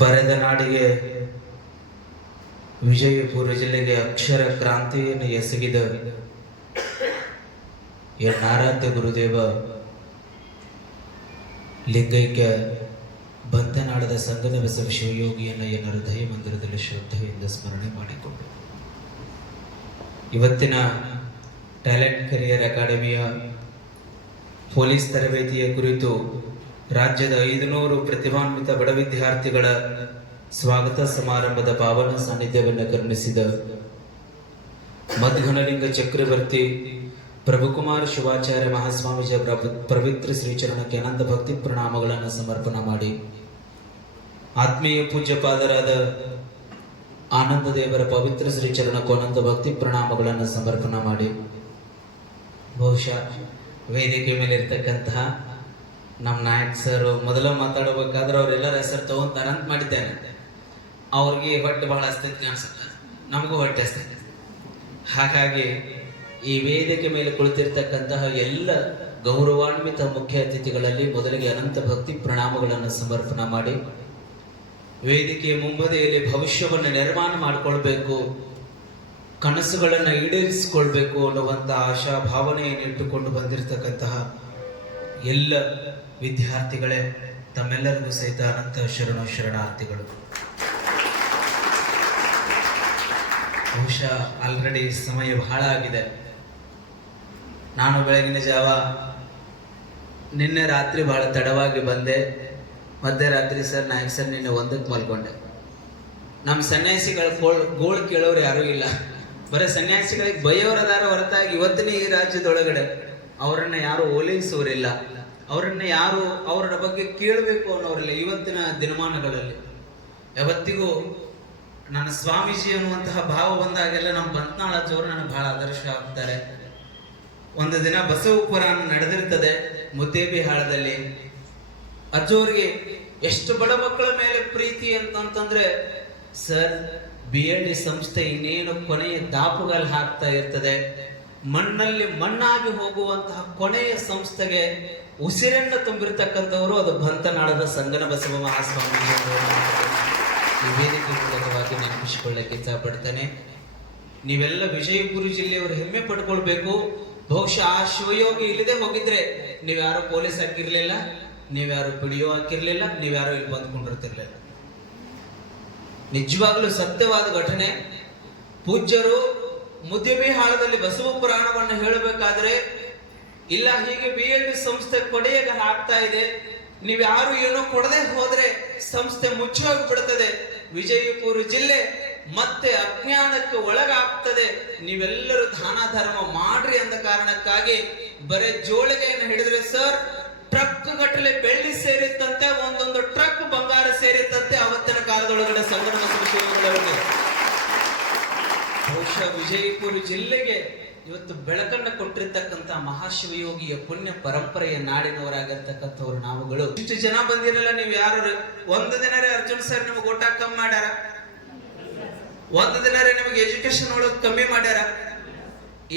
ಬರೆದ ನಾಡಿಗೆ ವಿಜಯಪುರ ಜಿಲ್ಲೆಗೆ ಅಕ್ಷರ ಕ್ರಾಂತಿಯನ್ನು ಎಸಗಿದ ನಾರಾಧ್ಯ ಗುರುದೇವ ಲಿಂಗೈಕ್ಯ ಬಂತನಾಡದ ಸಂಗದ ಬಸವ ಶಿವಯೋಗಿಯನ್ನು ಎನ್ನ ಹೃದಯ ಮಂದಿರದಲ್ಲಿ ಶ್ರದ್ಧೆಯಿಂದ ಸ್ಮರಣೆ ಮಾಡಿಕೊಂಡು ಇವತ್ತಿನ ಟ್ಯಾಲೆಂಟ್ ಕರಿಯರ್ ಅಕಾಡೆಮಿಯ ಪೊಲೀಸ್ ತರಬೇತಿಯ ಕುರಿತು ರಾಜ್ಯದ 500 ಪ್ರತಿಭಾನ್ವಿತ ಬಡ ವಿದ್ಯಾರ್ಥಿಗಳ ಸ್ವಾಗತ ಸಮಾರಂಭದ ಪಾವನ ಸಾನ್ನಿಧ್ಯವನ್ನು ಕರುಣಿಸಿದ ಮಧ್ಘನಲಿಂಗ ಚಕ್ರವರ್ತಿ ಪ್ರಭುಕುಮಾರ ಶಿವಾಚಾರ್ಯ ಮಹಾಸ್ವಾಮೀಜಿಯ ಪವಿತ್ರ ಶ್ರೀಚರಣಕ್ಕೆ ಅನಂತ ಭಕ್ತಿ ಪ್ರಣಾಮಗಳನ್ನು ಸಮರ್ಪಣೆ ಮಾಡಿ ಆತ್ಮೀಯ ಪೂಜ್ಯಪಾದರಾದ ಆನಂದ ದೇವರ ಪವಿತ್ರ ಶ್ರೀಚರಣಕ್ಕೂ ಅನಂತ ಭಕ್ತಿ ಪ್ರಣಾಮಗಳನ್ನು ಸಮರ್ಪಣೆ ಮಾಡಿ ಬಹುಶಃ ವೇದಿಕೆ ಮೇಲೆ ಇರ್ತಕ್ಕಂತಹ ನಮ್ಮ ನಾಯಕ್ ಸರ್ ಮೊದಲ ಮಾತಾಡಬೇಕಾದ್ರೆ ಅವರೆಲ್ಲರ ಹೆಸರು ತಗೊಂತಾರಂತ ಮಾಡಿದ್ದೇನೆ. ಅವ್ರಿಗೆ ಹೊಟ್ಟೆ ಬಹಳ ಹಸ್ತೈತಿ ಅನ್ಸುತ್ತೆ, ನಮಗೂ ಹೊಟ್ಟೆ ಹಸ್ತೈತಿ. ಹಾಗಾಗಿ ಈ ವೇದಿಕೆ ಮೇಲೆ ಕುಳಿತಿರ್ತಕ್ಕಂತಹ ಎಲ್ಲ ಗೌರವಾನ್ವಿತ ಮುಖ್ಯ ಅತಿಥಿಗಳಲ್ಲಿ ಮೊದಲಿಗೆ ಅನಂತ ಭಕ್ತಿ ಪ್ರಣಾಮಗಳನ್ನು ಸಮರ್ಪಣೆ ಮಾಡಿ ವೇದಿಕೆಯ ಮುಂಬದಿಯಲ್ಲಿ ಭವಿಷ್ಯವನ್ನು ನಿರ್ಮಾಣ ಮಾಡಿಕೊಳ್ಬೇಕು, ಕನಸುಗಳನ್ನು ಈಡೇರಿಸಿಕೊಳ್ಬೇಕು ಅನ್ನುವಂಥ ಆಶಾ ಭಾವನೆಯನ್ನು ಇಟ್ಟುಕೊಂಡು ಬಂದಿರತಕ್ಕಂತಹ ಎಲ್ಲ ವಿದ್ಯಾರ್ಥಿಗಳೇ, ತಮ್ಮೆಲ್ಲರಿಗೂ ಸಹಿತ ಅನಂತ ಶರಣಾರ್ಥಿಗಳು. ಬಹುಶಃ ಆಲ್ರೆಡಿ ಸಮಯ ಬಹಳ ಆಗಿದೆ. ನಾನು ಬೆಳಗಿನ ಜಾವ ನಿನ್ನೆ ರಾತ್ರಿ ಬಹಳ ತಡವಾಗಿ ಬಂದೆ. ಮಧ್ಯರಾತ್ರಿ ಸರ್ ನಾಯಕ್ ಸರ್ ನಿನ್ನೆ 1ಕ್ಕೆ ಮಲ್ಕೊಂಡೆ. ನಮ್ಮ ಸನ್ಯಾಸಿಗಳ ಗೋಳು ಕೇಳೋರು ಯಾರೂ ಇಲ್ಲ, ಬರೀ ಸನ್ಯಾಸಿಗಳಿಗೆ ಬೈಯೋರದಾರ ಹೊರತಾಗಿ ಇವತ್ತಿನ ಈ ರಾಜ್ಯದೊಳಗಡೆ ಅವರನ್ನ ಯಾರು ಓಲೈಸೋರಿಲ್ಲ, ಅವರನ್ನ ಯಾರು ಅವರ ಬಗ್ಗೆ ಕೇಳಬೇಕು ಅನ್ನೋರಿಲ್ಲ. ಇವತ್ತಿನ ದಿನಮಾನಗಳಲ್ಲಿ ಯಾವತ್ತಿಗೂ ನನ್ನ ಸ್ವಾಮೀಜಿ ಅನ್ನುವಂತಹ ಭಾವ ಬಂದಾಗೆಲ್ಲ ನಮ್ಮ ಬಂತ್ನಾಳ ಅಜ್ಜವರು ನನಗೆ ಬಹಳ ಆದರ್ಶ ಆಗ್ತಾರೆ. ಒಂದು ದಿನ ಬಸವ ಪುರಾಣ ನಡೆದಿರ್ತದೆ ಮುದ್ದೇಬಿಹಾಳದಲ್ಲಿ. ಅಜ್ಜೋರಿಗೆ ಎಷ್ಟು ಬಡ ಮಕ್ಕಳ ಮೇಲೆ ಪ್ರೀತಿ ಅಂತಂದ್ರೆ, ಸರ್ BLD ಸಂಸ್ಥೆ ಇನ್ನೇನು ಕೊನೆಯ ದಾಪುಗಾಲ್ ಹಾಕ್ತಾ ಇರ್ತದೆ, ಮಣ್ಣಲ್ಲಿ ಮಣ್ಣಾಗಿ ಹೋಗುವಂತಹ ಕೊನೆಯ ಸಂಸ್ಥೆಗೆ ಉಸಿರನ್ನು ತುಂಬಿರ್ತಕ್ಕಂಥವರು ಅದು ಬಂತನಾಳದ ಸಂಗನ ಬಸವ ಮಹಾಸ್ವಾಮೀಜಿ. ಈ ವೇದಿಕೆ ಮೂಲಕವಾಗಿ ನೆನಪಿಸಿಕೊಳ್ಳಕ್ಕೆ ಇಚ್ಛಪಡ್ತೇನೆ. ನೀವೆಲ್ಲ ವಿಜಯಪುರ ಜಿಲ್ಲೆಯವರು ಹೆಮ್ಮೆ ಪಡ್ಕೊಳ್ಬೇಕು. ಬಹುಶಃ ಆ ಶಿವಯೋಗಿ ಇಲ್ಲದೆ ಹೋಗಿದ್ರೆ ನೀವ್ಯಾರು ಪೊಲೀಸ್ ಹಾಕಿರ್ಲಿಲ್ಲ, ನೀವ್ಯಾರು PDO ಹಾಕಿರ್ಲಿಲ್ಲ, ನೀವ್ಯಾರು ಇಲ್ಲಿ ಬಂದ್ಕೊಂಡಿರ್ತಿರ್ಲಿಲ್ಲ. ನಿಜವಾಗ್ಲೂ ಸತ್ಯವಾದ ಘಟನೆ. ಪೂಜ್ಯರು ಮುದ್ದೇಬಿಹಾಳದಲ್ಲಿ ಬಸವ ಪುರಾಣವನ್ನು ಹೇಳಬೇಕಾದ್ರೆ, ಇಲ್ಲ ಹೀಗೆ BLD ಸಂಸ್ಥೆ ಕೊಡೆಯಾಗ ಆಗ್ತಾ ಇದೆ, ನೀವ್ಯಾರು ಏನೋ ಕೊಡದೆ ಹೋದ್ರೆ ಸಂಸ್ಥೆ ಮುಚ್ಚೋಗಿ ಬಿಡುತ್ತದೆ, ವಿಜಯಪುರ ಜಿಲ್ಲೆ ಮತ್ತೆ ಅಜ್ಞಾನಕ್ಕೆ ಒಳಗಾಗ್ತದೆ, ನೀವೆಲ್ಲರೂ ದಾನ ಧರ್ಮ ಮಾಡ್ರಿ ಅಂದ ಕಾರಣಕ್ಕಾಗಿ ಬರೇ ಜೋಳಿಗೆಯನ್ನು ಹಿಡಿದ್ರೆ ಸರ್ ಟ್ರಕ್ ಗಟ್ಟಲೆ ಬೆಳ್ಳಿ ಸೇರಿತ್ತಂತೆ, ಒಂದೊಂದು ಟ್ರಕ್ ಬಂಗಾರ ಸೇರಿತ್ತಂತೆ ಅವತ್ತಿನ ಕಾಲದೊಳಗಡೆ ಸಂಗನ ಬಸವ ಶಿವಯೋಗಿಗಳಿಗೆ. ಬಹುಶಃ ವಿಜಯಪುರ ಜಿಲ್ಲೆಗೆ ಇವತ್ತು ಬೆಳಕನ್ನು ಕೊಟ್ಟಿರ್ತಕ್ಕಂಥ ಮಹಾಶಿವಯೋಗಿಯ ಪುಣ್ಯ ಪರಂಪರೆಯ ನಾಡಿನವರಾಗಿರ್ತಕ್ಕಂಥವ್ರು ನಾವುಗಳು. ಇಷ್ಟು ಜನ ಬಂದಿರಲ್ಲ, ನೀವು ಯಾರು ಒಂದು ದಿನರೇ ಅರ್ಜುನ್ ಸರ್ ನಿಮ್ಗೆ ಊಟ ಕಮ್ಮಿ ಮಾಡ್ಯಾರ, ಒಂದು ದಿನರೇ ನಿಮಗೆ ಎಜುಕೇಶನ್ ಒಳಗೆ ಕಮ್ಮಿ ಮಾಡ್ಯಾರ?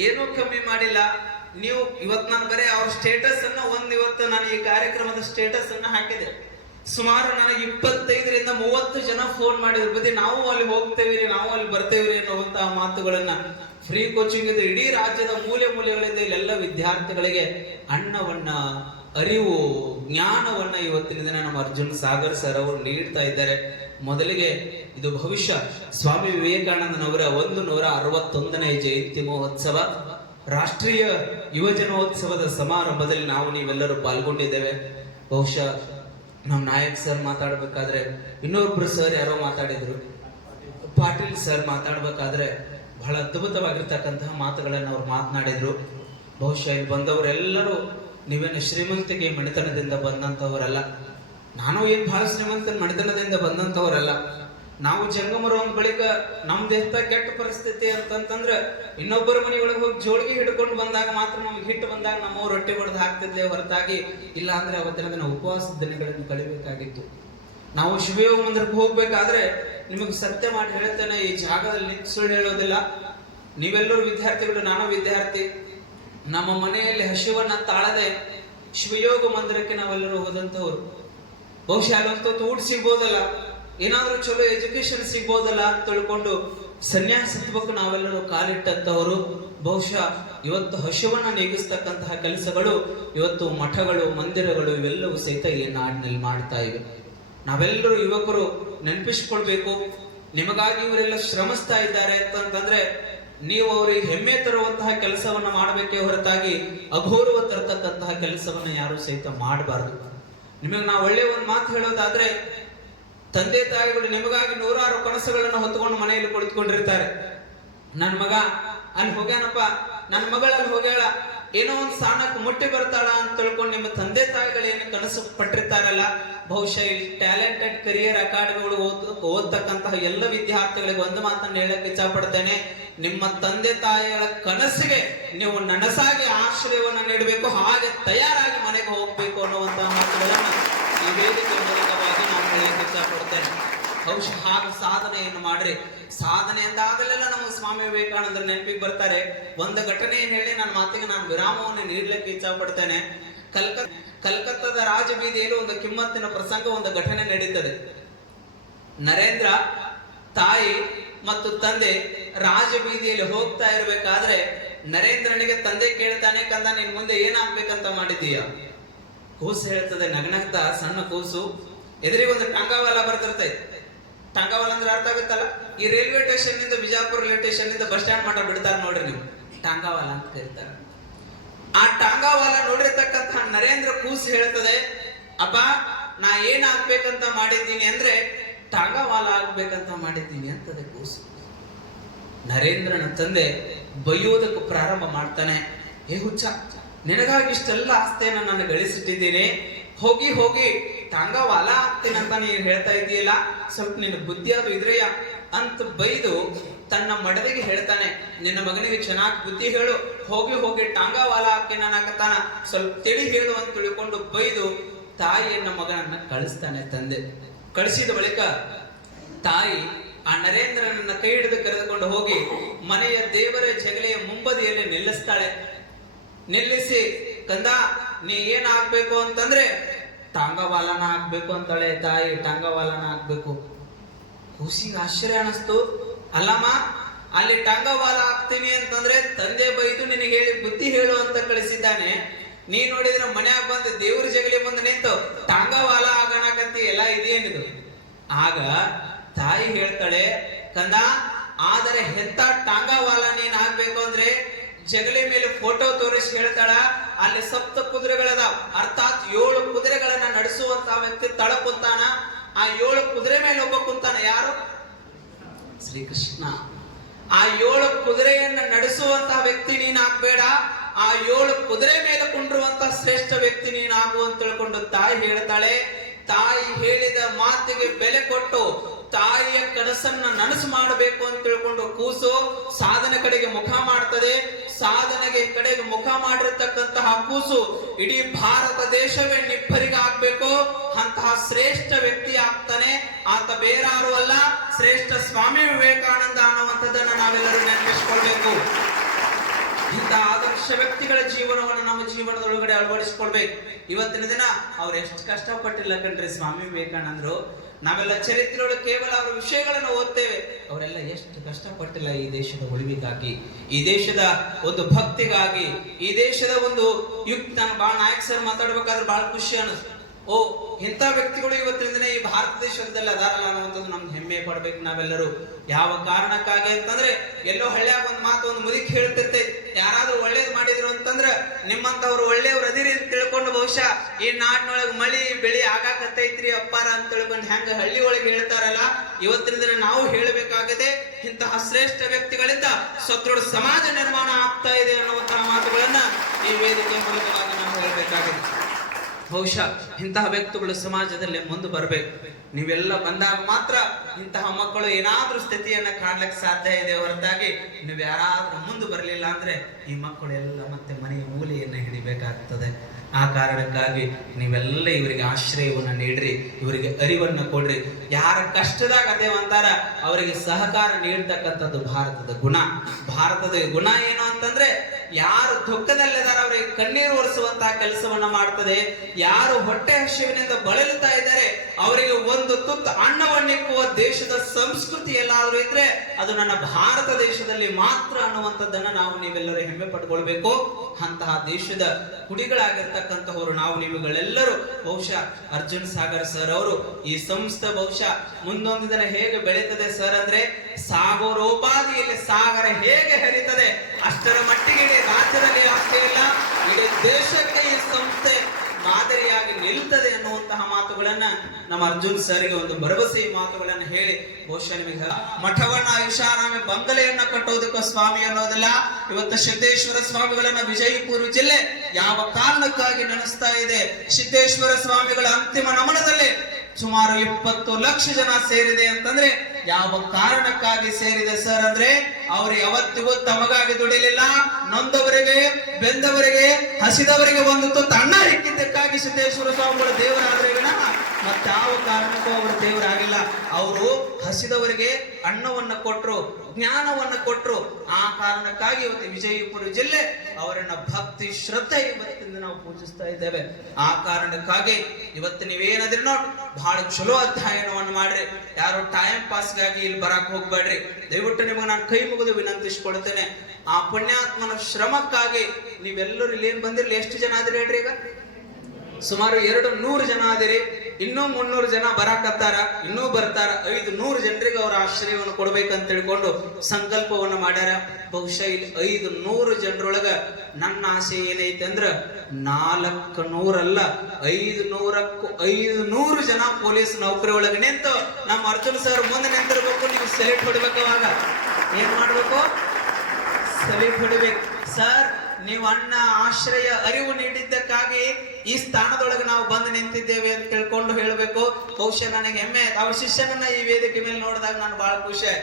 ಏನೂ ಕಮ್ಮಿ ಮಾಡಿಲ್ಲ. ನೀವು ಇವತ್ತು ನಾನು ಬರೀ ಅವ್ರ ಸ್ಟೇಟಸ್ ಅನ್ನ ಇವತ್ತು ನಾನು ಈ ಕಾರ್ಯಕ್ರಮದ ಸ್ಟೇಟಸ್ ಅನ್ನ ಹಾಕಿದೆ. ಸುಮಾರು ನನಗೆ 25ರಿಂದ 30 ಜನ ಫೋನ್ ಮಾಡಿದ್ರು, ಬದಿ ನಾವು ಅಲ್ಲಿ ಹೋಗ್ತೇವೆ, ನಾವು ಅಲ್ಲಿ ಬರ್ತೇವ್ರಿ ಅನ್ನುವಂತಹ ಮಾತುಗಳನ್ನ. ಫ್ರೀ ಕೋಚಿಂಗ್ ಇದೆ, ಇಡೀ ರಾಜ್ಯದ ಮೂಲೆ ಮೂಲೆಗಳಿಂದ ಇಲ್ಲೆಲ್ಲ ವಿದ್ಯಾರ್ಥಿಗಳಿಗೆ ಅನ್ನವನ್ನ, ಅರಿವು, ಜ್ಞಾನವನ್ನ ಇವತ್ತಿನ ದಿನ ನಮ್ಮ ಅರ್ಜುನ್ ಸಾಗರ್ ಸರ್ ಅವರು ನೀಡ್ತಾ ಇದ್ದಾರೆ. ಮೊದಲಿಗೆ ಇದು ಭವಿಷ್ಯ ಸ್ವಾಮಿ ವಿವೇಕಾನಂದನವರ 161ನೇ ಜಯಂತಿ ಮಹೋತ್ಸವ, ರಾಷ್ಟ್ರೀಯ ಯುವಜನೋತ್ಸವದ ಸಮಾರಂಭದಲ್ಲಿ ನಾವು ನೀವೆಲ್ಲರೂ ಪಾಲ್ಗೊಂಡಿದ್ದೇವೆ. ಬಹುಶಃ ನಮ್ಮ ನಾಯಕ್ ಸರ್ ಮಾತಾಡ್ಬೇಕಾದ್ರೆ, ಇನ್ನೊಬ್ರು ಸರ್ ಯಾರೋ ಮಾತಾಡಿದ್ರು, ಪಾಟೀಲ್ ಸರ್ ಮಾತಾಡ್ಬೇಕಾದ್ರೆ ಬಹಳ ಅದ್ಭುತವಾಗಿರ್ತಕ್ಕಂತಹ ಮಾತುಗಳನ್ನು ಅವ್ರು ಮಾತನಾಡಿದ್ರು. ಬಹುಶಃ ಇಲ್ಲಿ ಬಂದವರೆಲ್ಲರೂ ನೀವೇನು ಶ್ರೀಮಂತಿಗೆ ಮಣಿತನದಿಂದ ಬಂದಂಥವರಲ್ಲ, ನಾನು ಏನು ಬಹಳ ಶ್ರೀಮಂತ ಮಣಿತನದಿಂದ ಬಂದಂಥವರಲ್ಲ. ನಾವು ಜಂಗಮರು ಅಂದ ಬಳಿಕ ನಮ್ದು ಎಷ್ಟ ಕೆಟ್ಟ ಪರಿಸ್ಥಿತಿ ಅಂತಂದ್ರೆ, ಇನ್ನೊಬ್ಬರ ಮನೆಯೊಳಗೆ ಹೋಗಿ ಜೋಳಿಗೆ ಹಿಡ್ಕೊಂಡು ಬಂದಾಗ ಮಾತ್ರ ನಮ್ಗೆ ಹಿಟ್ಟು ಬಂದಾಗ ನಮ್ಮ ರೊಟ್ಟಿ ಹೊಡೆದು ಹಾಕ್ತಿದ್ದೆ ಹೊರತಾಗಿ, ಇಲ್ಲ ಅಂದ್ರೆ ಅವತ್ತಿನ ದಿನ ಉಪವಾಸದ ದಿನಗಳನ್ನು ಕಳಿಬೇಕಾಗಿತ್ತು. ನಾವು ಶಿವಯೋಗ ಮಂದಿರಕ್ಕೆ ಹೋಗ್ಬೇಕಾದ್ರೆ ನಿಮಗೆ ಸತ್ಯ ಮಾಡಿ ಹೇಳ್ತೇನೆ, ಈ ಜಾಗದಲ್ಲಿ ಸುಳ್ಳು ಹೇಳೋದಿಲ್ಲ. ನೀವೆಲ್ಲರೂ ವಿದ್ಯಾರ್ಥಿಗಳು, ನಾನು ವಿದ್ಯಾರ್ಥಿ. ನಮ್ಮ ಮನೆಯಲ್ಲಿ ಹಸಿವನ್ನ ತಾಳದೆ ಶಿವಯೋಗ ಮಂದಿರಕ್ಕೆ ನಾವೆಲ್ಲರೂ ಹೋದಂಥವ್ರು. ಬಹುಶಃ ಅಲ್ಲೊಂದು ಊಟ ಸಿಗ್ಬೋದಲ್ಲ, ಏನಾದ್ರೂ ಚಲೋ ಎಜುಕೇಶನ್ ಸಿಗ್ಬೋದಲ್ಲ ಅಂತ ತಿಳ್ಕೊಂಡು ಸನ್ಯಾಸತ್ವಕ್ಕೆ ನಾವೆಲ್ಲರೂ ಕಾಲಿಟ್ಟಂತವರು ಬಹುಶಃ ಇವತ್ತು ಹಸಿವನ್ನ ನೀಗಿಸ್ತಕ್ಕಂತಹ ಕೆಲಸಗಳು ಇವತ್ತು ಮಠಗಳು, ಮಂದಿರಗಳು ಇವೆಲ್ಲವೂ ಸಹಿತ ಈ ನಾಡಿನಲ್ಲಿ ಮಾಡ್ತಾ ಇವೆ. ನಾವೆಲ್ಲರೂ ಯುವಕರು ನೆನಪಿಸ್ಕೊಳ್ಬೇಕು, ನಿಮಗಾಗಿ ಇವರೆಲ್ಲ ಶ್ರಮಿಸ್ತಾ ಇದ್ದಾರೆ ಅಂತಂದ್ರೆ ನೀವು ಅವರಿಗೆ ಹೆಮ್ಮೆ ತರುವಂತಹ ಕೆಲಸವನ್ನ ಮಾಡಬೇಕೇ ಹೊರತಾಗಿ ಅಗೌರವ ತರತಕ್ಕಂತಹ ಕೆಲಸವನ್ನ ಯಾರು ಸಹಿತ ಮಾಡಬಾರದು. ನಿಮಗೆ ನಾವು ಒಳ್ಳೆ ಒಂದು ಮಾತು ಹೇಳೋದಾದ್ರೆ, ತಂದೆ ತಾಯಿಗಳು ನಿಮಗಾಗಿ ನೂರಾರು ಕನಸುಗಳನ್ನು ಹೊತ್ತುಕೊಂಡು ಮನೆಯಲ್ಲಿ ಕುಳಿತುಕೊಂಡಿರ್ತಾರೆ. ನನ್ ಮಗ ಅಲ್ಲಿ ಹೋಗ್ಯಾನಪ್ಪ, ನನ್ನ ಮಗಳಲ್ಲಿ ಹೋಗ್ಯಾಳ, ಏನೋ ಒಂದು ಸ್ಥಾನಕ್ಕೆ ಮುಟ್ಟಿ ಬರ್ತಾಳ ಅಂತ ತಿಳ್ಕೊಂಡು ನಿಮ್ಮ ತಂದೆ ತಾಯಿಗಳು ಏನು ಕನಸು ಪಟ್ಟಿರ್ತಾರಲ್ಲ, ಬಹುಶಃ ಈ ಟ್ಯಾಲೆಂಟೆಡ್ ಕರಿಯರ್ ಅಕಾಡೆಮಿಗಳು ಓದ್ತಕ್ಕಂತಹ ಎಲ್ಲ ವಿದ್ಯಾರ್ಥಿಗಳಿಗೆ ಒಂದು ಮಾತನ್ನು ಹೇಳಕ್ ಇಚ್ಛ ಪಡ್ತೇನೆ, ನಿಮ್ಮ ತಂದೆ ತಾಯಿಗಳ ಕನಸಿಗೆ ನೀವು ನನಸಾಗಿ ಆಶ್ರಯವನ್ನ ನೀಡಬೇಕು, ಹಾಗೆ ತಯಾರಾಗಿ ಮನೆಗೆ ಹೋಗ್ಬೇಕು ಅನ್ನುವಂತಹ ಮಾತುಗಳನ್ನ ಈ ವೇದಿಕೆ ಮೂಲಕವಾಗಿ ನಾನು ಹೇಳಕ್ ಇಚ್ಛ ಪಡ್ತೇನೆ. ಬಹುಶಃ ಹಾಗೆ ಸಾಧನೆಯನ್ನು ಮಾಡ್ರಿ. ಸಾಧನೆ ಅಂದಾಗಲೆಲ್ಲ ನಮಗೆ ಸ್ವಾಮಿ ವಿವೇಕಾನಂದರು ನೆನಪಿಗೆ ಬರ್ತಾರೆ. ಒಂದು ಘಟನೆ ಏನ್ ಹೇಳಿ ನನ್ನ ಮಾತಿಗೆ ನಾನು ವಿರಾಮವನ್ನು ನೀಡಲಿಕ್ಕೆ ಇಚ್ಛ ಪಡ್ತೇನೆ. ಕಲ್ಕತ್ತಾದ ರಾಜಬೀದಿಯಲ್ಲಿ ಒಂದು ಕಿಮ್ಮತ್ತಿನ ಪ್ರಸಂಗ, ಒಂದು ಘಟನೆ ನಡೀತದೆ. ನರೇಂದ್ರ ತಾಯಿ ಮತ್ತು ತಂದೆ ರಾಜಬೀದಿಯಲ್ಲಿ ಹೋಗ್ತಾ ಇರಬೇಕಾದ್ರೆ ನರೇಂದ್ರನಿಗೆ ತಂದೆ ಕೇಳ್ತಾನೆ, ಕಂದ ನಿನ್ ಮುಂದೆ ಏನಾಗ್ಬೇಕಂತ ಮಾಡಿದೀಯ? ಕೂಸು ಹೇಳ್ತದೆ, ನಗನಗ್ತ ಸಣ್ಣ ಕೂಸು, ಎದುರಿಗೆ ಒಂದು ಟಂಗಾವಾಲ ಬರ್ತಿರ್ತೈತೆ. ಟಂಗಾವಾಲ ಅಂದ್ರೆ ಅರ್ಥ ಆಗುತ್ತಲ್ಲ, ಈ ರೈಲ್ವೆ ಸ್ಟೇಷನ್ ನಿಂದ ಬಿಜಾಪುರ ರೈಲ್ವೆ ಸ್ಟೇಷನ್ ನಿಂದ ಬಸ್ ಸ್ಟ್ಯಾಂಡ್ ಮಟ್ಟ ಬಿಡ್ತಾರೆ ನೋಡ್ರಿ, ನೀವು ಟಾಂಗಾವಾಲ ಅಂತ ಕರೀತಾರೆ. ಆ ಟಾಂಗಾವಾಲ ನೋಡಿರ್ತಕ್ಕಂತಹ ನರೇಂದ್ರ ಕೂಸು ಹೇಳ್ತದೆ, ಅಪ್ಪ ನಾ ಏನ್ ಆಗ್ಬೇಕಂತ ಮಾಡಿದ್ದೀನಿ ಅಂದ್ರೆ ಟಾಂಗಾವಾಲ ಆಗ್ಬೇಕಂತ ಮಾಡಿದ್ದೀನಿ ಅಂತದೆ ಕೂಸು. ನರೇಂದ್ರನ ತಂದೆ ಬೈಯೋದಕ್ಕೆ ಪ್ರಾರಂಭ ಮಾಡ್ತಾನೆ, ಏ ಹುಚ್ಚ, ನಿನಗಾಗಿ ಇಷ್ಟೆಲ್ಲ ಆಸ್ತಿಯನ್ನ ನಾನು ಗಳಿಸಿಟ್ಟಿದ್ದೀನಿ, ಹೋಗಿ ಹೋಗಿ ಟಾಂಗಾವಾಲ ಆಗ್ತೇನಂತ ನೀನು ಹೇಳ್ತಾ ಇದೀಯಲ್ಲ, ಸ್ವಲ್ಪ ನಿನ್ನ ಬುದ್ಧಿ ಅದು ಇದ್ರೆಯ ಅಂತ ಬೈದು ತನ್ನ ಮಡದಿಗೆ ಹೇಳ್ತಾನೆ, ನಿನ್ನ ಮಗನಿಗೆ ಚೆನ್ನಾಗಿ ಬುದ್ಧಿ ಹೇಳು, ಹೋಗಿ ಹೋಗಿ ಟಾಂಗಾವಾಲ ಹಾಕಿ ನಾನಾಕತಾನ, ಸ್ವಲ್ಪ ತಿಳಿ ಹೇಳು ಅಂತ ತಿಳ್ಕೊಂಡು ಬೈದು ತಾಯಿಯನ್ನ ಮಗನನ್ನ ಕಳಿಸ್ತಾನೆ ತಂದೆ. ಕಳಿಸಿದ ಬಳಿಕ ತಾಯಿ ಆ ನರೇಂದ್ರನನ್ನ ಕೈ ಹಿಡಿದು ಕರೆದುಕೊಂಡು ಹೋಗಿ ಮನೆಯ ದೇವರ ಜಗಲಿಯ ಮುಂಬದಿಯಲ್ಲಿ ನಿಲ್ಲಿಸ್ತಾಳೆ. ನಿಲ್ಲಿಸಿ, ಕಂದ ನೀ ಏನ್ ಆಗ್ಬೇಕು ಅಂತಂದ್ರೆ ಟಾಂಗಾವಾಲನ ಆಗ್ಬೇಕು ಅಂತಾಳೆ ತಾಯಿ. ಟಾಂಗಾವಾಲನ ಆಗ್ಬೇಕು. ಕೂಸಿಗೆ ಆಶ್ಚರ್ಯ ಅನಿಸ್ತು, ಅಲ್ಲಮ್ಮ ಅಲ್ಲಿ ಟಾಂಗಾವಾಲ ಆಗ್ತೀನಿ ಅಂತಂದ್ರೆ ತಂದೆ ಬೈದು ನಿನಗೆ ಹೇಳಿ ಬುದ್ಧಿ ಹೇಳು ಅಂತ ಕಳಿಸಿದ್ದಾನೆ, ನೀ ನೋಡಿದ್ರೆ ಮನ್ಯಾಗ ಬಂದು ದೇವ್ರ ಜಗಲಿ ಬಂದು ನಿಂತು ಟಾಂಗಾವಾಲ ಆಗಣಕತ್ತಿ, ಎಲ್ಲ ಇದೇನಿದು? ಆಗ ತಾಯಿ ಹೇಳ್ತಾಳೆ, ಕಂದ ಆದರೆ ಎಂತ ಟಾಂಗಾವಾಲ ನೀನ್ ಆಗ್ಬೇಕು ಅಂದ್ರೆ ಜಗಲಿ ಮೇಲೆ ಫೋಟೋ ತೋರಿಸಿ ಹೇಳ್ತಾಳ, ಅಲ್ಲಿ 7 ಕುದುರೆಗಳದಾವ, ಅರ್ಥಾತ್ 7 ಕುದುರೆಗಳನ್ನ ನಡೆಸುವಂತ ವ್ಯಕ್ತಿ ತಳ ಕುಂತಾನ. ಆ 7 ಕುದುರೆ ಮೇಲೆ ಒಬ್ಬ ಕುಂತಾನ, ಯಾರು? ಶ್ರೀಕೃಷ್ಣ. ಆ 7 ಕುದುರೆಯನ್ನ ನಡೆಸುವಂತಹ ವ್ಯಕ್ತಿ ನೀನ್ ಆಗ್ಬೇಡ, ಆ 7 ಕುದುರೆ ಮೇಲೆ ಕುಂಡ್ರುವಂತ ಶ್ರೇಷ್ಠ ವ್ಯಕ್ತಿ ನೀನ್ ಆಗು ಅಂತ ತಿಳ್ಕೊಂಡು ತಾಯಿ ಹೇಳ್ತಾಳೆ. ತಾಯಿ ಹೇಳಿದ ಮಾತಿಗೆ ಬೆಲೆ ಕೊಟ್ಟು ತಾಯಿಯ ಕನಸನ್ನ ನನಸು ಮಾಡಬೇಕು ಅಂತ ತಿಳ್ಕೊಂಡು ಕೂಸು ಸಾಧನೆ ಕಡೆಗೆ ಮುಖ ಮಾಡ್ತದೆ. ಸಾಧನೆಗೆ ಕಡೆಗೆ ಮುಖ ಮಾಡಿರ್ತಕ್ಕಂತಹ ಕೂಸು ಇಡೀ ಭಾರತ ದೇಶವೇ ನಿಬ್ಬರಿಗಾಗ್ಬೇಕು ಅಂತಹ ಶ್ರೇಷ್ಠ ವ್ಯಕ್ತಿ ಆಗ್ತಾನೆ. ಆತ ಬೇರಾರು ಅಲ್ಲ, ಶ್ರೇಷ್ಠ ಸ್ವಾಮಿ ವಿವೇಕಾನಂದ ಅನ್ನುವಂಥದ್ದನ್ನ ನಾವೆಲ್ಲರೂ ನೆನಪಿಸ್ಕೊಳ್ಬೇಕು. ಇಂತಹ ಆದರ್ಶ ವ್ಯಕ್ತಿಗಳ ಜೀವನವನ್ನು ನಮ್ಮ ಜೀವನದೊಳಗಡೆ ಅಳವಡಿಸ್ಕೊಳ್ಬೇಕು. ಇವತ್ತಿನ ದಿನ ಅವ್ರು ಎಷ್ಟು ಕಷ್ಟಪಟ್ಟಿಲ್ಲ ಕಣ್ರಿ ಸ್ವಾಮಿ ವಿವೇಕಾನಂದರು. ನಾವೆಲ್ಲ ಚರಿತ್ರೆಯೊಳಗೆ ಕೇವಲ ಅವರ ವಿಷಯಗಳನ್ನು ಓದ್ತೇವೆ, ಅವರೆಲ್ಲ ಎಷ್ಟು ಕಷ್ಟಪಟ್ಟಿಲ್ಲ ಈ ದೇಶದ ಉಳಿವಿಗಾಗಿ, ಈ ದೇಶದ ಒಂದು ಭಕ್ತಿಗಾಗಿ, ಈ ದೇಶದ ಒಂದು ಯುಕ್ತ. ನಾನು ಬಹಳ ನಾಯಕ್ ಸರ್ ಮಾತಾಡ್ಬೇಕಾದ್ರೆ ಬಹಳ ಖುಷಿ ಅನಿಸ್ತು. ಓ, ಇಂಥ ವ್ಯಕ್ತಿಗಳು ಇವತ್ತಿನ ದಿನ ಈ ಭಾರತ ದೇಶದಲ್ಲಿ ಅದಾರಲ್ಲ ಅನ್ನುವಂಥದ್ದು ನಮ್ಗೆ ಹೆಮ್ಮೆ ಪಡ್ಬೇಕು ನಾವೆಲ್ಲರೂ. ಯಾವ ಕಾರಣಕ್ಕಾಗಿ ಅಂತಂದ್ರೆ, ಎಲ್ಲೋ ಹಳ್ಳಿಯಾಗ ಒಂದು ಮಾತು, ಒಂದು ಮುದುಕಿ ಹೇಳ್ತಿರ್ತೈತೆ, ಯಾರಾದ್ರೂ ಒಳ್ಳೇದ್ ಮಾಡಿದ್ರು ಅಂತಂದ್ರ ನಿಮ್ಮಂತವ್ರು ಒಳ್ಳೆಯವ್ರು ಅದಿರಿ ಅಂತ ತಿಳ್ಕೊಂಡು ಬಹುಶಃ ಈ ನಾಡಿನೊಳಗೆ ಮಳಿ ಬೆಳಿ ಆಗಾಕತ್ತೈತ್ರಿ ಅಪ್ಪಾರ ಅಂತ ತಿಳ್ಕೊಂಡು ಹೆಂಗ ಹಳ್ಳಿ ಒಳಗೆ ಹೇಳ್ತಾರಲ್ಲ, ಇವತ್ತಿನ ದಿನ ನಾವು ಹೇಳಬೇಕಾಗಿದೆ, ಇಂತಹ ಶ್ರೇಷ್ಠ ವ್ಯಕ್ತಿಗಳಿಂದ ಸದೃಢ ಸಮಾಜ ನಿರ್ಮಾಣ ಆಗ್ತಾ ಇದೆ ಅನ್ನುವಂತಹ ಮಾತುಗಳನ್ನ ಈ ವೇದಿಕೆ ಮೂಲಕವಾಗಿ ನಾವು ಹೇಳಬೇಕಾಗಿದೆ. ಬಹುಶಃ ಇಂತಹ ವ್ಯಕ್ತಿಗಳು ಸಮಾಜದಲ್ಲಿ ಮುಂದೆ ಬರಬೇಕು. ನೀವೆಲ್ಲ ಬಂದಾಗ ಮಾತ್ರ ಇಂತಹ ಮಕ್ಕಳು ಏನಾದ್ರೂ ಸ್ಥಿತಿಯನ್ನ ಕಾಣ್ಲಿಕ್ಕೆ ಸಾಧ್ಯ ಇದೆ ಹೊರತಾಗಿ ನೀವು ಯಾರಾದ್ರೂ ಮುಂದೆ ಬರಲಿಲ್ಲ ಅಂದ್ರೆ ಈ ಮಕ್ಕಳು ಎಲ್ಲ ಮತ್ತೆ ಮನೆಯ ಮೂಲೆಯನ್ನ ಹಿಡಿಬೇಕಾಗ್ತದೆ. ಆ ಕಾರಣಕ್ಕಾಗಿ ನೀವೆಲ್ಲ ಇವರಿಗೆ ಆಶ್ರಯವನ್ನ ನೀಡ್ರಿ, ಇವರಿಗೆ ಅರಿವನ್ನ ಕೊಡ್ರಿ. ಯಾರ ಕಷ್ಟದಾಗ ಅದೇವಂತಾರ ಅವರಿಗೆ ಸಹಕಾರ ನೀಡ್ತಕ್ಕಂಥದ್ದು ಭಾರತದ ಗುಣ. ಭಾರತದ ಗುಣ ಏನು ಅಂತಂದ್ರೆ, ಯಾರು ದುಃಖದಲ್ಲಿದ್ದಾರೆ ಅವರಿಗೆ ಕಣ್ಣೀರು ಒರೆಸುವಂತಹ ಕೆಲಸವನ್ನ ಮಾಡ್ತದೆ. ಯಾರು ಹೊಟ್ಟೆ ಹಸಿವಿನಿಂದ ಬಳಲುತ್ತಾ ಇದ್ದಾರೆ ಅವರಿಗೆ ಒಂದು ತುತ್ತು ಅನ್ನವನ್ನಿಕ್ಕುವ ದೇಶದ ಸಂಸ್ಕೃತಿ ಎಲ್ಲಾದ್ರೂ ಇದ್ರೆ ಅದು ನನ್ನ ಭಾರತ ದೇಶದಲ್ಲಿ ಮಾತ್ರ ಅನ್ನುವಂಥದ್ದನ್ನ ನಾವು ನೀವೆಲ್ಲರೂ ಹೆಮ್ಮೆ ಪಡ್ಕೊಳ್ಬೇಕು. ಅಂತಹ ದೇಶದ ಕುಡಿಗಳಾಗಿರ್ತಕ್ಕಂಥವ್ರು ನಾವು ನೀವುಗಳೆಲ್ಲರೂ. ಬಹುಶಃ ಅರ್ಜುನ್ ಸಾಗರ್ ಸರ್ ಅವರು ಈ ಸಂಸ್ಥೆ ಬಹುಶಃ ಮುಂದೊಂದು ದಿನ ಹೇಗೆ ಬೆಳೀತದೆ ಸರ್ ಅಂದ್ರೆ, ಸಾಗರೋಪಾದಿಯಲ್ಲಿ ಸಾಗರ ಹೇಗೆ ಹರಿತದೆ ಅಷ್ಟರ ಮಟ್ಟಿಗೆ ಇಡೀ ರಾಜ್ಯದಲ್ಲಿ ಅಷ್ಟೇ ಇಲ್ಲ, ಇಡೀ ದೇಶಕ್ಕೆ ಈ ಸಂಸ್ಥೆ ಮಾದರಿಯಾಗಿ ನಿಲ್ತದೆ ಅನ್ನುವಂತಹ ಮಾತುಗಳನ್ನ ನಮ್ಮ ಅರ್ಜುನ್ ಸರ್ಗೆ ಒಂದು ಭರವಸೆ ಮಾತುಗಳನ್ನ ಹೇಳಿ ಬಹುಶಃ ನಿಮಗೆ ಮಠವನ್ನ ಐಷಾರಾಮಿ ಬಂಗಲೆಯನ್ನ ಕಟ್ಟೋದಕ್ಕೆ ಸ್ವಾಮಿ ಅನ್ನೋದಿಲ್ಲ. ಇವತ್ತು ಸಿದ್ದೇಶ್ವರ ಸ್ವಾಮಿಗಳನ್ನ ವಿಜಯಪುರ ಜಿಲ್ಲೆ ಯಾವ ಕಾರಣಕ್ಕಾಗಿ ನೆನೆಸ್ತಾ ಇದೆ? ಸಿದ್ದೇಶ್ವರ ಸ್ವಾಮಿಗಳ ಅಂತಿಮ ನಮನದಲ್ಲಿ ಸುಮಾರು 20 ಲಕ್ಷ ಜನ ಸೇರಿದೆ ಅಂತಂದ್ರೆ ಯಾವ ಕಾರಣಕ್ಕಾಗಿ ಸೇರಿದೆ ಸರ್ ಅಂದ್ರೆ, ಅವರು ಯಾವತ್ತಿಗೂ ತಮಗಾಗಿ ದುಡಿಲಿಲ್ಲ. ನೊಂದವರಿಗೆ, ಬೆಂದವರಿಗೆ, ಹಸಿದವರಿಗೆ ಒಂದು ತುತ್ತು ಅನ್ನ ಇಕ್ಕಿದ್ದಕ್ಕಾಗಿ ಸಿದ್ದೇಶ್ವರ ಸ್ವಾಮಿಗಳು ದೇವರಾದ್ರೆ ವಿನಃ ಮತ್ತಾವ ಕಾರಣಕ್ಕೂ ಅವರು ದೇವರಾಗಿಲ್ಲ. ಅವರು ಹಸಿದವರಿಗೆ ಅನ್ನವನ್ನ ಕೊಟ್ರು, ಜ್ಞಾನವನ್ನ ಕೊಟ್ರು. ಆ ಕಾರಣಕ್ಕಾಗಿ ಇವತ್ತು ವಿಜಯಪುರ ಜಿಲ್ಲೆ ಅವರನ್ನ ಭಕ್ತಿ ಶ್ರದ್ಧೆ ಇವತ್ತಿಂದ ನಾವು ಪೂಜಿಸ್ತಾ ಇದ್ದೇವೆ. ಆ ಕಾರಣಕ್ಕಾಗಿ ಇವತ್ತು ನೀವೇನಾದ್ರೂ ನೋಡಿ ಬಹಳ ಚಲೋ ಅಧ್ಯಯನವನ್ನು ಮಾಡ್ರಿ. ಯಾರು ಟೈಮ್ ಪಾಸ್ಗಾಗಿ ಇಲ್ಲಿ ಬರಾಕ್ ಹೋಗ್ಬೇಡ್ರಿ. ದಯವಿಟ್ಟು ನಿಮಗೆ ನಾನು ಕೈ ಮುಗಿದು ವಿನಂತಿಸಿಕೊಡ್ತೇನೆ, ಆ ಪುಣ್ಯಾತ್ಮನ ಶ್ರಮಕ್ಕಾಗಿ ನೀವೆಲ್ಲರೂ ಇಲ್ಲಿ ಏನ್ ಬಂದಿರ್ಲಿ. ಎಷ್ಟು ಜನ ಆದ್ರಿ ಹೇಳ್ರಿ? ಈಗ ಸುಮಾರು 200 ಜನ ಆದಿರಿ. ಇನ್ನೂ 300 ಜನ ಬರಾಕತ್ತಾರ, ಇನ್ನೂ ಬರ್ತಾರ. 500 ಜನರಿಗೆ ಅವರ ಆಶ್ರಯವನ್ನು ಕೊಡ್ಬೇಕಂತ ತಿಳ್ಕೊಂಡು ಸಂಕಲ್ಪವನ್ನು ಮಾಡ್ಯಾರ. ಬಹುಶಃ ಇಲ್ಲಿ 500 ಜನರೊಳಗ ನನ್ನ ಆಸೆ ಏನೈತೆ ಅಂದ್ರ 400 ಅಲ್ಲ 500ಕ್ಕೂ 500 ಜನ ಪೊಲೀಸ್ ನೌಕರಿ ಒಳಗೆ ನಿಂತು ನಮ್ಮ ಅರ್ಜುನ್ ಸರ್ ಮುಂದೆ ನಿಂತಿರ್ಬೇಕು. ನೀವು ಸೆಲೆಕ್ಟ್ ಹೊಡಿಬೇಕು. ಅವಾಗ ಏನ್ ಮಾಡ್ಬೇಕು? ಸೆಲೆಕ್ಟ್ ಹೊಡಿಬೇಕು. ಸರ್, ನೀವು ಅನ್ನ ಆಶ್ರಯ ಅರಿವು ನೀಡಿದ್ದಕ್ಕಾಗಿ ಈ ಸ್ಥಾನದೊಳಗೆ ನಾವು ಬಂದು ನಿಂತಿದ್ದೇವೆ ಅಂತ ತಿಳ್ಕೊಂಡು ಹೇಳಬೇಕು. ಬಹುಶಃ ನನಗೆ ಹೆಮ್ಮೆ. ಅವ್ರ ಶಿಷ್ಯನನ್ನ ಈ ವೇದಿಕೆ ಮೇಲೆ ನೋಡಿದಾಗ ನಾನು ಬಹಳ ಖುಷಿ.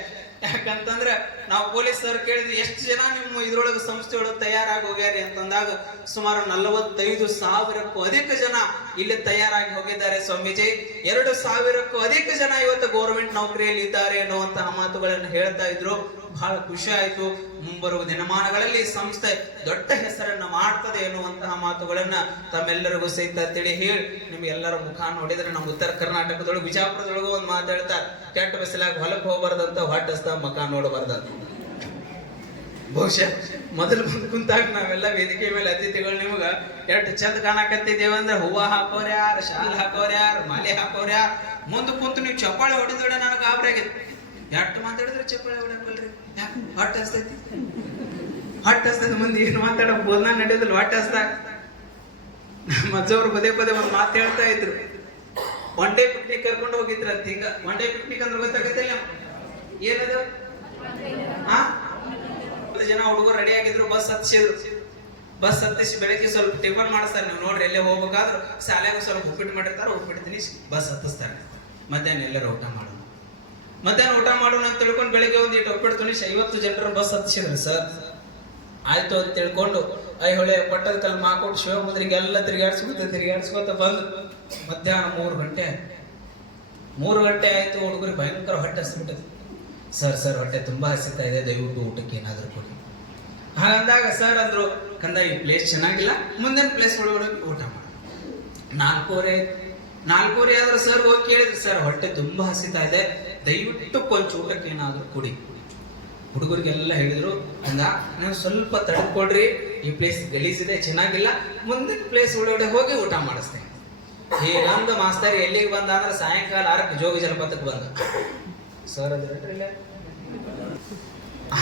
ಯಾಕಂತಂದ್ರೆ ನಾವು ಪೊಲೀಸರು ಕೇಳಿದ್ವಿ, ಎಷ್ಟು ಜನ ನಿಮ್ಮ ಇದ್ರೊಳಗೆ ಸಂಸ್ಥೆಯೊಳಗೆ ತಯಾರಾಗಿ ಹೋಗ್ಯಾರಿ ಅಂತಂದಾಗ ಸುಮಾರು 45,000ಕ್ಕೂ ಅಧಿಕ ಜನ ಇಲ್ಲಿ ತಯಾರಾಗಿ ಹೋಗಿದ್ದಾರೆ ಸ್ವಾಮೀಜಿ. 2,000ಕ್ಕೂ ಅಧಿಕ ಜನ ಇವತ್ತು ಗೌರ್ಮೆಂಟ್ ನೌಕರಿಯಲ್ಲಿ ಇದ್ದಾರೆ ಅನ್ನುವಂತಹ ಮಾತುಗಳನ್ನು ಹೇಳ್ತಾ ಇದ್ರು. ಬಹಳ ಖುಷಿ ಆಯ್ತು. ಮುಂಬರುವ ದಿನಮಾನಗಳಲ್ಲಿ ಸಂಸ್ಥೆ ದೊಡ್ಡ ಹೆಸರನ್ನ ಮಾಡ್ತದೆ ಎನ್ನುವಂತಹ ಮಾತುಗಳನ್ನ ತಮ್ಮೆಲ್ಲರಿಗೂ ಸಹಿತ ತಿಳಿ ಹೇಳಿ ನಿಮ್ಗೆಲ್ಲರ ಮುಖ ನೋಡಿದ್ರೆ ನಮ್ಮ ಉತ್ತರ ಕರ್ನಾಟಕದೊಳಗೆ ಬಿಜಾಪುರದೊಳಗೂ ಒಂದು ಮಾತಾಡ್ತಾರೆ, ಕೆಟ್ಟ ಬಿಸಿಲಾಗ ಹೊಲಕ್ಕೆ ಹೋಗ್ಬಾರ್ದಂತ ಹೊಟ್ಟಸ್ತ ಮುಖ ನೋಡಬಾರ್ದಂತ. ಬಹುಶಃ ಮೊದಲು ಬಂದು ಕುಂತಾಗ ನಾವೆಲ್ಲ ವೇದಿಕೆ ಮೇಲೆ ಅತಿಥಿಗಳು ನಿಮ್ಗ ಎಷ್ಟು ಚಂದ ಕಾಣಕತ್ತಿದ್ದೇವೆ ಅಂದ್ರೆ, ಹೂವ ಹಾಕೋರ್ ಯಾರು, ಶಾಲ್ ಹಾಕೋರ್ ಯಾರು, ಮಾಲೆ ಹಾಕೋರ್ ಯಾರು, ಮುಂದೆ ಕುಂತು ನೀವು ಚಪ್ಪಾಳೆ ಹೊಡಿದೋಡೆ ನನಗೆ ಗಾಬರಿ ಆಗೈತಿ. ಎಷ್ಟು ಮಾತಾಡಿದ್ರೆ ಚಪ್ಪಾಳೆ ಹೊಡಕಲ್ರಿ, ಹೊಟ್ಟೆ ಹಸ್ತೈತಿ, ಹೊಟ್ಟೆ ಹಸ್ತೈತಿ. ಮುಂದೆ ಏನು ಮಾತಾಡೋ ಬೋದ್ನ ನಡೆಯೋದಿಲ್ಲ, ಹೊಟ್ಟೆ ಹಸ್ದಾಗ. ನಮ್ಮ ಅಜ್ಜವ್ರು ಪದೇ ಪದೇ ಒಂದು ಮಾತು ಹೇಳ್ತಾ ಇದ್ರು, ಒನ್ ಡೇ ಪಿಕ್ನಿಕ್ ಕರ್ಕೊಂಡು ಹೋಗಿದ್ರ ಅಂತ. ಈಗ ಒನ್ ಡೇ ಪಿಕ್ನಿಕ್ ಅಂದ್ರೆ ಗೊತ್ತಾಗತ್ತಿಲ್ಲ ಏನದು? ಜನ ಹುಡುಗರು ರೆಡಿ ಆಗಿದ್ರು, ಬಸ್ ಹತ್ತಿಸಿದ್ರು. ಬಸ್ ಹತ್ತಿಸಿ ಬೆಳಗ್ಗೆ ಸ್ವಲ್ಪ ಟಿಫನ್ ಮಾಡಿಸ್ತಾರೆ. ನೀವು ನೋಡ್ರಿ, ಎಲ್ಲೇ ಹೋಗ್ಬೇಕಾದ್ರು ಶಾಲೆಗೂ ಸ್ವಲ್ಪ ಉಪ್ಪಿಟ್ಟು ಮಾಡಿರ್ತಾರೆ, ಉಪ್ಪಿಟ್ಟು ತಿನ್ನಿಸಿ ಬಸ್ ಹತ್ತಿಸ್ತಾರೆ. ಮಧ್ಯಾಹ್ನ ಎಲ್ಲರೂ ಊಟ ಮಾಡೋಣ, ಮಧ್ಯಾಹ್ನ ಊಟ ಮಾಡೋಣ ಅಂತ ತಿಳ್ಕೊಂಡು ಬೆಳಗ್ಗೆ ಒಂದು ಇಟ್ಟು ಉಪ್ಪಿಟ್ಟು ತಿನ್ನಿಸಿ 50 ಜನರ ಬಸ್ ಹತ್ತಿಸಿದ್ರು. ಸರ್ ಆಯ್ತು ಅಂತ ತಿಳ್ಕೊಂಡು ಐಹೊಳೆ ಪಟ್ಟದ ಕಲ್ ಮಾಕೋಟ್ ಶಿವಮುದ್ರಿಗೆ ಎಲ್ಲ ತಿರುಗಾಡ್ಸ್ಕೊತ ಬಂದು ಮಧ್ಯಾಹ್ನ 3 ಗಂಟೆ ಆಯ್ತು. ಹುಡುಗರಿಗೆ ಭಯಂಕರ ಹೊಟ್ಟೆ ಹಸ್ಬಿಟ್ಟது. ಸರ್ ಹೊಟ್ಟೆ ತುಂಬಾ ಹಸಿತಾ ಇದೆ, ದಯವಿಟ್ಟು ಊಟಕ್ಕೆ ಏನಾದ್ರು ಕೊಡಿ. ಹಾಗಂದಾಗ ಸರ್ ಅಂದ್ರು, ಕಂದ ಈ ಪ್ಲೇಸ್ ಚೆನ್ನಾಗಿಲ್ಲ, ಮುಂದಿನ ಪ್ಲೇಸ್ ಒಳಗಡೆ ಊಟ ಮಾಡಿ. 4:15 ಆದ್ರೆ ಸರ್ ಹೋಗಿ ಕೇಳಿದ್ರು, ಸರ್ ಹೊಟ್ಟೆ ತುಂಬಾ ಹಸಿತಾ ಇದೆ, ದಯವಿಟ್ಟು ಕೊಂಚ ಊಟಕ್ಕೆ ಏನಾದ್ರು ಕೊಡಿ. ಹುಡುಗರಿಗೆಲ್ಲ ಹೇಳಿದ್ರು, ಅಂದ ನಾನು ಸ್ವಲ್ಪ ತಡ್ಕೊಳ್ರಿ, ಈ ಪ್ಲೇಸ್ ಗಲೀಜಿದೆ, ಚೆನ್ನಾಗಿಲ್ಲ, ಮುಂದಿನ ಪ್ಲೇಸ್ ಒಳಗಡೆ ಹೋಗಿ ಊಟ ಮಾಡಿಸ್ತೇನೆ. ಹೀಗಂದು ಮಾಸ್ತರ್ ಎಲ್ಲಿಗೆ ಬಂದ ಅಂದ್ರೆ ಸಾಯಂಕಾಲ 6ಕ್ಕೆ ಜೋಗ ಜಲಪಾತಕ್ಕೆ ಬಂದ. ಸರ್ ಅದ್ರಲ್ಲ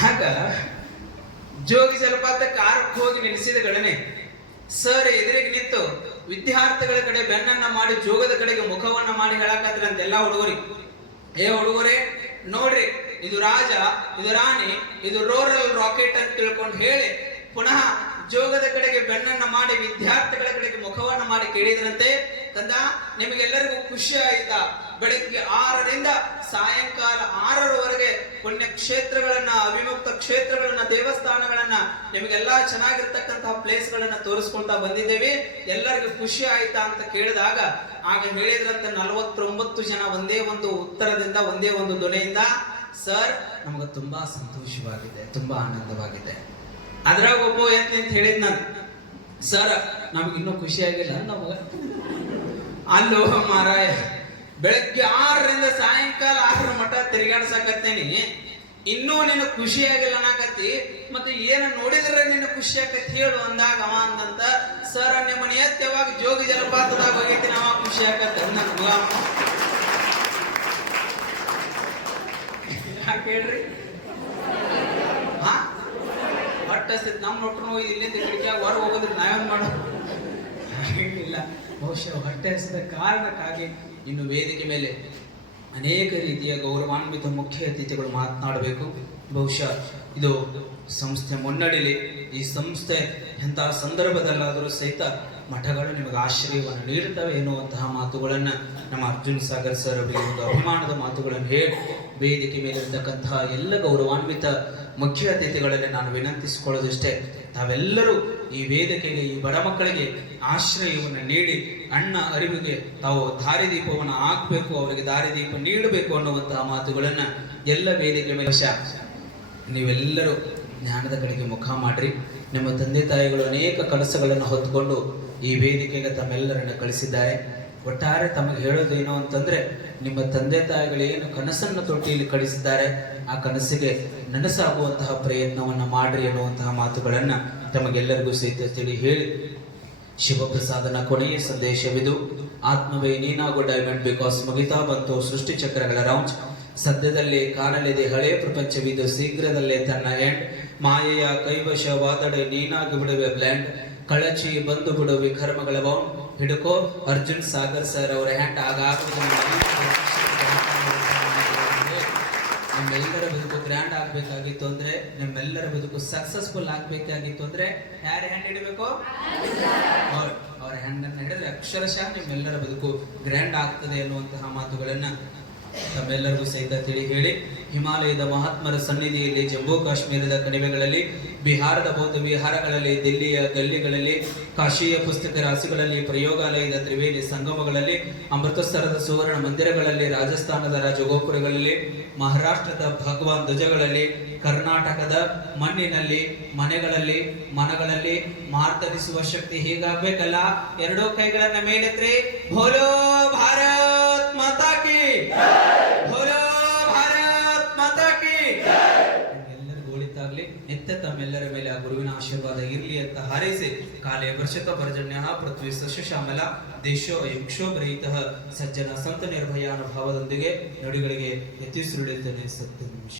ಆಗ ಜೋಗಿ ಜಲಪಾತಕ್ಕೆ 6ಕ್ಕೆ ಹೋಗಿ ನಿಲ್ಲಿಸಿದ ಗಳನೆ ಸರ್ ಎದುರಿಗೆ ನಿಂತು ವಿದ್ಯಾರ್ಥಿಗಳ ಕಡೆ ಬೆನ್ನನ್ನ ಮಾಡಿ ಜೋಗದ ಕಡೆಗೆ ಮುಖವನ್ನ ಮಾಡಿ ಹೇಳಕಾದ್ರೆ ಅಂತ ಎಲ್ಲಾ ಹುಡುಗರಿಗೆ, ಏ ಹುಡುಗರೇ ನೋಡ್ರಿ, ಇದು ರಾಜ, ಇದು ರಾಣಿ, ಇದು ರೋರಲ್ ರಾಕೆಟ್ ಅಂತ ತಿಳ್ಕೊಂಡು ಹೇಳಿ ಪುನಃ ಜೋಗದ ಕಡೆಗೆ ಬೆನ್ನನ್ನ ಮಾಡಿ ವಿದ್ಯಾರ್ಥಿಗಳ ಕಡೆಗೆ ಮುಖವನ್ನ ಮಾಡಿ ಕೇಳಿದ್ರಂತೆ, ಕಂದ ನಿಮಗೆಲ್ಲರಿಗೂ ಖುಷಿ ಆಯ್ತಾ? ಬೆಳಗ್ಗೆ 6ರಿಂದ ಸಾಯಂಕಾಲ 6ರವರೆಗೆ ಪುಣ್ಯ ಕ್ಷೇತ್ರಗಳನ್ನ, ಅವಿಮುಕ್ತ ಕ್ಷೇತ್ರಗಳನ್ನ, ದೇವಸ್ಥಾನಗಳನ್ನ, ನಿಮಗೆಲ್ಲಾ ಚೆನ್ನಾಗಿರ್ತಕ್ಕಂತಹ ಪ್ಲೇಸ್ ಗಳನ್ನ ತೋರಿಸ್ಕೊಳ್ತಾ ಬಂದಿದ್ದೇವೆ, ಎಲ್ಲರಿಗೂ ಖುಷಿ ಆಯ್ತಾ ಅಂತ ಕೇಳಿದಾಗ ಆಗ ಹೇಳಿದ್ರಂತ 49 ಜನ ಒಂದೇ ಒಂದು ಉತ್ತರದಿಂದ, ಒಂದೇ ಒಂದು ಧ್ವನಿಯಿಂದ, ಸರ್ ನಮಗೆ ತುಂಬಾ ಸಂತೋಷವಾಗಿದೆ, ತುಂಬಾ ಆನಂದವಾಗಿದೆ. ಅದ್ರಾಗ ಒಬ್ಬ ಎತ್ತಿ ಅಂತ ಹೇಳಿದ್ ನಾನು, ಸರ್ ನಮಗಿನ್ನೂ ಖುಷಿ ಆಗಿಲ್ಲ ನಮಗ. ಅಲ್ಲೋ ಮಾರಾಯ, ಬೆಳಗ್ಗೆ 6ರಿಂದ ಸಾಯಂಕಾಲ 6 ಮಠ ತಿರುಗಾಡ್ಸಕತ್ತೇನಿ, ಇನ್ನೂ ನಿನ್ನ ಖುಷಿ ಆಗಿಲ್ಲ ಅನ್ನಕತ್ತಿ. ಮತ್ತೆ ಏನ ನೋಡಿದ್ರೆ ನಿನ್ನ ಖುಷಿ ಆಕತಿ ಹೇಳು ಅಂದಾಗ ಅವ ಅಂದಂತ, ಸರ್ ನಿಮ್ಮನ್ನ ಯಾವಾಗ ಜೋಗಿ ಜಲಪಾತದಾಗ ಹೋಗೈತಿ ಅವ ಖುಷಿ ಆಕತ್ತ. ಯಾಕೆ ಹೇಳ್ರಿ? ಹಾ ಹೊಟ್ಟೆ ನಮ್ಮ ನೋಟ್ರು ಇಲ್ಲಿಂದ ಕಿಟಕಿಯಾಗ ಹೊರ ಹೋಗೋದ್ರೆ ನಾವೇನ್ ಮಾಡೋದು? ಹಾಗೇನಿಲ್ಲ. ಬಹುಶಃ ಹೊಟ್ಟೆ ಹಸಿದ ಕಾರಣಕ್ಕಾಗಿ ಇನ್ನು ವೇದಿಕೆ ಮೇಲೆ ಅನೇಕ ರೀತಿಯ ಗೌರವಾನ್ವಿತ ಮುಖ್ಯ ಅತಿಥಿಗಳು ಮಾತನಾಡಬೇಕು. ಬಹುಶಃ ಇದು ಸಂಸ್ಥೆ ಮುನ್ನಡೆಯಲಿ. ಈ ಸಂಸ್ಥೆ ಎಂತಹ ಸಂದರ್ಭದಲ್ಲಾದರೂ ಸಹಿತ ಮಠಗಳು ನಿಮಗೆ ಆಶ್ರಯವನ್ನು ನೀಡುತ್ತವೆ ಎನ್ನುವಂತಹ ಮಾತುಗಳನ್ನ ನಮ್ಮ ಅರ್ಜುನ್ ಸಾಗರ್ ಸರ್ ಅವರಿಗೆ ಒಂದು ಅಭಿಮಾನದ ಮಾತುಗಳನ್ನು ಹೇಳಿ ವೇದಿಕೆ ಮೇಲಿರ್ತಕ್ಕಂತಹ ಎಲ್ಲ ಗೌರವಾನ್ವಿತ ಮುಖ್ಯ ಅತಿಥಿಗಳಲ್ಲಿ ನಾನು ವಿನಂತಿಸಿಕೊಳ್ಳೋದಷ್ಟೇ, ತಾವೆಲ್ಲರೂ ಈ ವೇದಿಕೆಗೆ, ಈ ಬಡ ಮಕ್ಕಳಿಗೆ ಆಶ್ರಯವನ್ನು ನೀಡಿ ಅಣ್ಣ ಅರಿವಿಗೆ ತಾವು ದಾರಿದೀಪವನ್ನು ಹಾಕಬೇಕು, ಅವರಿಗೆ ದಾರಿದೀಪ ನೀಡಬೇಕು ಅನ್ನುವಂತಹ ಮಾತುಗಳನ್ನ ಎಲ್ಲ ವೇದಿಕೆ ಮೇಲೆ ನೀವೆಲ್ಲರೂ ಜ್ಞಾನದ ಕಡೆಗೆ ಮುಖ ಮಾಡ್ರಿ. ನಿಮ್ಮ ತಂದೆ ತಾಯಿಗಳು ಅನೇಕ ಕನಸುಗಳನ್ನು ಹೊತ್ತುಕೊಂಡು ಈ ವೇದಿಕೆಗೆ ತಮ್ಮೆಲ್ಲರನ್ನ ಕಳಿಸಿದ್ದಾರೆ. ಒಟ್ಟಾರೆ ತಮಗೆ ಹೇಳೋದೇನು ಅಂತಂದ್ರೆ, ನಿಮ್ಮ ತಂದೆ ತಾಯಿಗಳು ಏನು ಕನಸನ್ನು ತೊಟ್ಟಿ ಇಲ್ಲಿ ಕಳಿಸಿದ್ದಾರೆ, ಆ ಕನಸಿಗೆ ನನಸಾಗುವಂತಹ ಪ್ರಯತ್ನವನ್ನ ಮಾಡ್ರಿ ಎನ್ನುವಂತಹ ಮಾತುಗಳನ್ನ ತಮಗೆಲ್ಲರಿಗೂ ಸಹಿತ ತಿಳಿ ಹೇಳಿ, ಶಿವಪ್ರಸಾದನ ಕೊನೆಯ ಸಂದೇಶವಿದು. ಆತ್ಮವೇ ನೀನಾಗೋ ಡೈಮಂಡ್, ಬಿಕಾಸ್ ಮುಗಿತಾ ಬಂತು ಸೃಷ್ಟಿ ಚಕ್ರಗಳ ರೌಂಡ್. ಸದ್ಯದಲ್ಲೇ ಕಾಣಲಿದೆ ಹಳೆಯ ಪ್ರಪಂಚವಿದು, ಶೀಘ್ರದಲ್ಲೇ ತನ್ನ ಎಂಡ್. ಮಾಯೆಯ ಕೈವಶವಾದಡೆ ನೀನಾಗಿ ಬಿಡುವೆ ಬ್ಲ್ಯಾಂಡ್, ಕಳಚಿ ಬಂದು ಬಿಡುವೆ ಕರ್ಮಗಳ ಬೌಂಡ್. ಹಿಡ್ಕೋ ಅರ್ಜುನ್ ಸಾಗರ್ ಸರ್ ಅವರ ಹ್ಯಾಂಡ್. ನಿಮ್ಮೆಲ್ಲರ ಬದುಕು ಗ್ರ್ಯಾಂಡ್ ಆಗ್ಬೇಕಾಗಿತ್ತು ಅಂದ್ರೆ, ನಿಮ್ಮೆಲ್ಲರ ಬದುಕು ಸಕ್ಸಸ್ಫುಲ್ ಆಗ್ಬೇಕಾಗಿತ್ತು ಅಂದ್ರೆ ಯಾರ ಹ್ಯಾಂಡ್ ಹಿಡಬೇಕು? ಅವರ ಹ್ಯಾಂಡ್ ಅನ್ನು ಹಿಡಿದ್ರೆ ಅಕ್ಷರಶಃ ನಿಮ್ಮೆಲ್ಲರ ಬದುಕು ಗ್ರ್ಯಾಂಡ್ ಆಗ್ತದೆ ಎನ್ನುವಂತಹ ಮಾತುಗಳನ್ನ ತಮ್ಮೆಲ್ಲರಿಗೂ ಸಹಿತ ತಿಳಿ ಹೇಳಿ, ಹಿಮಾಲಯದ ಮಹಾತ್ಮರ ಸನ್ನಿಧಿಯಲ್ಲಿ, ಜಮ್ಮು ಕಾಶ್ಮೀರದ ಕಣಿವೆಗಳಲ್ಲಿ, ಬಿಹಾರದ ಬೌದ್ಧ ವಿಹಾರಗಳಲ್ಲಿ, ದಿಲ್ಲಿಯ ಗಲ್ಲಿಗಳಲ್ಲಿ, ಕಾಶಿಯ ಪುಸ್ತಕ ರಾಶಿಗಳಲ್ಲಿ, ಪ್ರಯೋಗಾಲಯದ ತ್ರಿವೇಣಿ ಸಂಗಮಗಳಲ್ಲಿ, ಅಮೃತಸರದ ಸುವರ್ಣ ಮಂದಿರಗಳಲ್ಲಿ, ರಾಜಸ್ಥಾನದ ರಾಜಗೋಪುರಗಳಲ್ಲಿ, ಮಹಾರಾಷ್ಟ್ರದ ಭಗವಾನ್ ಧ್ವಜಗಳಲ್ಲಿ, ಕರ್ನಾಟಕದ ಮಣ್ಣಿನಲ್ಲಿ, ಮನೆಗಳಲ್ಲಿ, ಮನಗಳಲ್ಲಿ ಮಾರ್ಧರಿಸುವ ಶಕ್ತಿ ಹೀಗಾಗ್ಬೇಕಲ್ಲ. ಎರಡೂ ಕೈಗಳನ್ನ ಮೇಲೆತ್ರಿ, ಭೋಲೋ ಭಾರತ್ ಮಾತಾ ಕಿ, ಭೋಲೋ ಭಾರತ್ ಮಾತಾ ಕಿ. ಎಲ್ಲರಿಗೂ ಒಳಿತಾಗ್ಲಿ. ನಿತ್ಯ ತಮ್ಮೆಲ್ಲರ ಮೇಲೆ ಆ ಗುರುವಿನ ಆಶೀರ್ವಾದ ಇರಲಿ ಅಂತ ಹಾರೈಸಿ, ಕಾಲೇ ವರ್ಷಕ ಪರ್ಜನ್ಯ ಪೃಥ್ವಿ ಸಸ್ಯಶ್ಯಾಮಲ, ದೇಶೋ ಯಕ್ಷೋಭರಹಿತ ಸಜ್ಜನ ಸಂತ ನಿರ್ಭಯ ಅನುಭವದೊಂದಿಗೆ ನುಡಿಗಳಿಗೆ ಯತಿಸುರುಳಿತನೆ ಸತ್ಯ ನಿಮಿಷ.